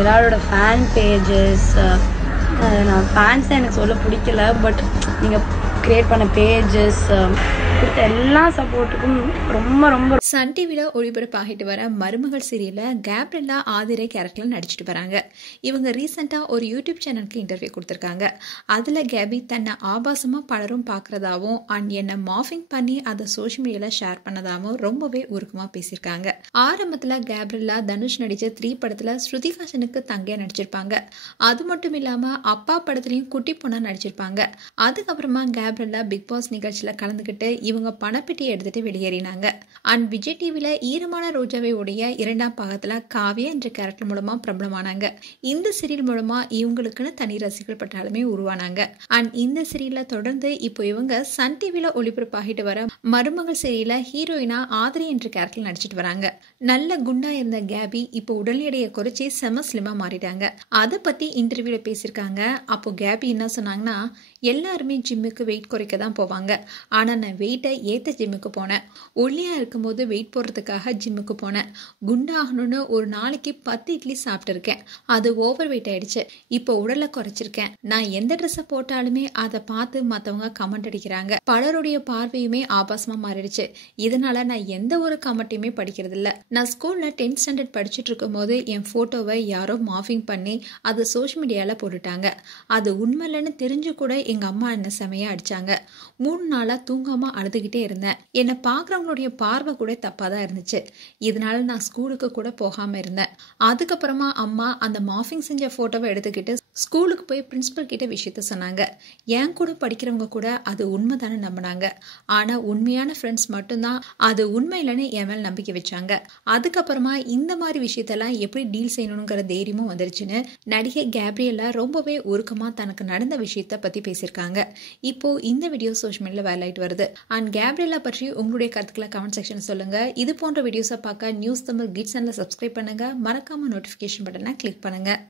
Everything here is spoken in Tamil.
எல்லாரோட ஃபேன் பேஜஸ் நான் ஃபேன்ஸ் தான் எனக்கு சொல்ல பிடிக்கல. பட் நீங்கள் க்ரியேட் பண்ண பேஜஸ் கொடுத்த எல்லா சப்போர்ட்டுக்கும் ரொம்ப ரொம்ப. சன் டிவியில் ஒளிபரப்பாகிட்டு வர மருமகள் சீரியலில் கேப்ரில்லா ஆதிரை கேரக்டரில் நடிச்சிட்டு வராங்க. இவங்க ரீசெண்டாக ஒரு யூடியூப் சேனலுக்கு இன்டர்வியூ கொடுத்துருக்காங்க. அதில் கேபி தன்னை ஆபாசமாக பலரும் பார்க்குறதாவும் அண்ட் என்னை மாஃபிங் பண்ணி அதை சோஷியல் மீடியாவில் ஷேர் பண்ணதாகவும் ரொம்பவே உருக்கமாக பேசியிருக்காங்க. ஆரம்பத்தில் கேப்ரில்லா தனுஷ் நடித்த 3 படத்தில் ஸ்ருதிஹாசனுக்கு தங்கையாக நடிச்சிருப்பாங்க. அது மட்டும் இல்லாமல் அப்பா படத்துலையும் குட்டி பொண்ணாக நடிச்சிருப்பாங்க. அதுக்கப்புறமா கேப்ரில்லா பிக் பாஸ் நிகழ்ச்சியில் கலந்துக்கிட்டு இவங்க பணப்பெட்டியை எடுத்துட்டு வெளியேறினாங்க. அண்ட் விஜய் டிவில ஈரமான ரோஜாவை உடைய 2ஆம் பாகத்துல காவியா என்ற கேரக்டர் மூலமா பிரபலமானாங்க. இந்த சீரியல் மூலமா இவங்களுக்குன்னு தனி ரசிகர்கள் பட்டாலுமே உருவானாங்க. அண்ட் இந்த சீரியல்ல தொடர்ந்து இப்போ இவங்க சன் டிவில ஒளிபரப்பாகிட்டு வர மருமகள் சீரியல்ல ஹீரோயினா ஆதிரை என்ற கேரக்டர் நடிச்சிட்டு வராங்க. நல்ல குண்டா இருந்த கேபி இப்போ உடல் எடையை குறைச்சி செம ஸ்லிமா மாறிட்டாங்க. அதை பத்தி இன்டர்வியூல பேசியிருக்காங்க. அப்போ கேபி என்ன சொன்னாங்கன்னா, எல்லாருமே ஜிம்முக்கு வெயிட் குறைக்க தான் போவாங்க. ஆனா நான் வெயிட்டை ஏத்த ஜிம்முக்கு போனேன். ஒல்லியா இருக்கும்போது வெயிட் போடுறதுக்காக ஜிம்முக்கு போனேன். குண்டாகணும்னு ஒரு நாளைக்கு 10 இட்லி சாப்பிட்டுருக்கேன். அது ஓவர் வெயிட் ஆயிடுச்சு. இப்போ உடலை குறைச்சிருக்கேன். நான் எந்த ட்ரெஸ்ஸை போட்டாலுமே அதை பார்த்து மற்றவங்க கமெண்ட் அடிக்கிறாங்க. பலருடைய பார்வையுமே ஆபாசமா மாறிடுச்சு. இதனால நான் எந்த ஒரு கமெண்ட்டையுமே படிக்கிறது இல்ல. நான் ஸ்கூல்ல 10th ஸ்டாண்டர்ட் படிச்சுட்டு இருக்கும் போது என் போட்டோவை யாரோ மாஃபிங் பண்ணி அதை சோஷியல் மீடியால போட்டுட்டாங்க. அது உண்மை இல்லைன்னு தெரிஞ்சு கூட எங்க அம்மா என்ன செமையா அடிச்சாங்க. 3 நாளா தூங்காம அழுதுகிட்டே இருந்தேன். என்னை பார்க்குறவங்களுடைய பார்வை கூட தப்பாக தான் இருந்துச்சு. இதனால நான் ஸ்கூலுக்கு கூட போகாமல் இருந்தேன். அதுக்கப்புறமா அம்மா அந்த மாஃபிங் செஞ்ச ஃபோட்டோவை எடுத்துக்கிட்டு ஸ்கூலுக்கு போய் பிரின்சிபல் கிட்ட விஷயத்த சொன்னாங்க. என் கூட படிக்கிறவங்க கூட அது உண்மைதானே நம்பினாங்க. ஆனால் உண்மையான ஃப்ரெண்ட்ஸ் மட்டும்தான் அது உண்மை இல்லைன்னு என் மேல் நம்பிக்கை வச்சாங்க. அதுக்கப்புறமா இந்த மாதிரி விஷயத்தெல்லாம் எப்படி டீல் செய்யணுங்கிற தைரியமும் வந்துருச்சுன்னு நடிகை கேப்ரியலா ரொம்பவே உருக்கமாக தனக்கு நடந்த விஷயத்த பற்றி பேசியிருக்காங்க. இப்போ இந்த வீடியோ சோஷியல் மீடியாவில் வைரல் ஆயிட்டு வருது. அண்ட் கேப்ரியலா பற்றி உங்களுடைய கருத்துக்களை கமெண்ட் செக்ஷன் சொல்லுங்க. இது போன்ற வீடியோஸை பார்க்க நியூஸ் தமிழ் கிட்ஸ் சேனலை சப்ஸ்கிரைப் பண்ணுங்க. மறக்காம நோட்டிஃபிகேஷன் பட்டனை கிளிக் பண்ணுங்க.